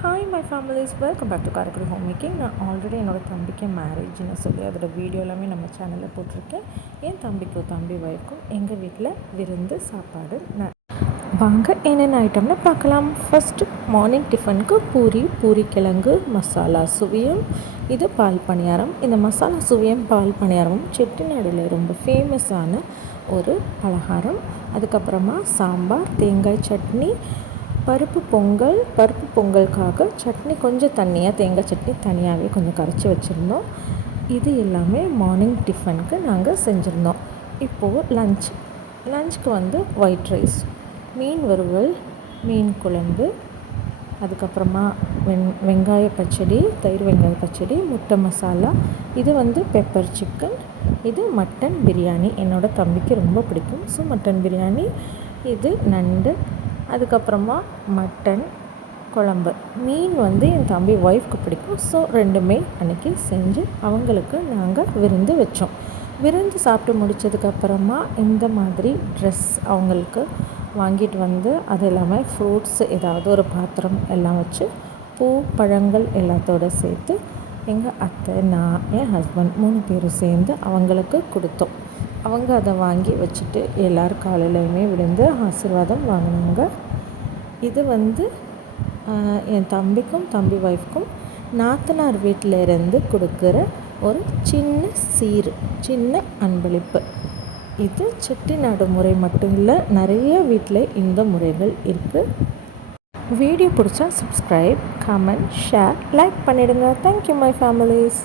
Hi my families welcome back to Karaikudi home making நான் already என்னோட தம்பிக்கு மேரேஜ்னு சொல்லி அதோட வீடியோ எல்லாமே நம்ம சேனலில் போட்டிருக்கேன். என் தம்பிக்கும் தம்பி வைக்கும் எங்கள் வீட்டில் விருந்து சாப்பாடு நான் வாங்க என்னென்ன ஐட்டம்னு பார்க்கலாம். ஃபஸ்ட்டு மார்னிங் டிஃபனுக்கு பூரி பூரி கிழங்கு மசாலா சுவியம் இது பால் பணியாரம். இந்த மசாலா சுவியம் பால் பணியாரமும் செட்டிநாடில் ரொம்ப ஃபேமஸான ஒரு பலகாரம். அதுக்கப்புறமா சாம்பார் தேங்காய் சட்னி பருப்பு பொங்கல் பருப்பு பொங்கலுக்காக சட்னி கொஞ்சம் தண்ணியாக தேங்காய் சட்னி தனியாகவே கொஞ்சம் கரைச்சி வச்சுருந்தோம். இது எல்லாமே மார்னிங் டிஃபனுக்கு நாங்கள் செஞ்சுருந்தோம். இப்போது லஞ்ச் லஞ்சுக்கு வந்து ஒயிட் ரைஸ் மீன் வறுவல் மீன் குழம்பு அதுக்கப்புறமா வெங் வெங்காய பச்சடி தயிர் வெங்காய பச்சடி முட்டை மசாலா இது வந்து பெப்பர் சிக்கன் இது மட்டன் பிரியாணி என்னோடய தம்பிக்கு ரொம்ப பிடிக்கும். ஸோ மட்டன் பிரியாணி இது நண்டு அதுக்கப்புறமா மட்டன் குழம்பு. மீன் வந்து என் தம்பி ஒய்ஃப்க்கு பிடிக்கும். ஸோ ரெண்டுமே அன்றைக்கி செஞ்சு அவங்களுக்கு நாங்கள் விருந்து வச்சோம். விருந்து சாப்பிட்டு முடித்ததுக்கப்புறமா இந்த மாதிரி ட்ரெஸ் அவங்களுக்கு வாங்கிட்டு வந்து அது எல்லாமே ஃப்ரூட்ஸ் ஏதாவது ஒரு பாத்திரம் எல்லாம் வச்சு பூ பழங்கள் எல்லாத்தோடு சேர்த்து எங்கள் அத்தை நான் என் ஹஸ்பண்ட் மூணு பேரும் சேர்ந்து அவங்களுக்கு கொடுத்தோம். அவங்க அதை வாங்கி வச்சுட்டு எல்லோரும் காலையிலையுமே விழுந்து ஆசீர்வாதம் வாங்கினாங்க. இது வந்து என் தம்பிக்கும் தம்பி ஒய்ஃப்க்கும் நாத்தனார் வீட்டில் இருந்து கொடுக்குற ஒரு சின்ன சீர் சின்ன அன்பளிப்பு. இது செட்டிநாடு முறை மட்டும் இல்லை நிறைய வீட்டில் இந்த முறைகள் இருக்குது வீடியோ பிடிச்சா சப்ஸ்கிரைப் கமெண்ட் ஷேர் லைக் பண்ணிவிடுங்க தேங்க்யூ மை ஃபேமிலிஸ்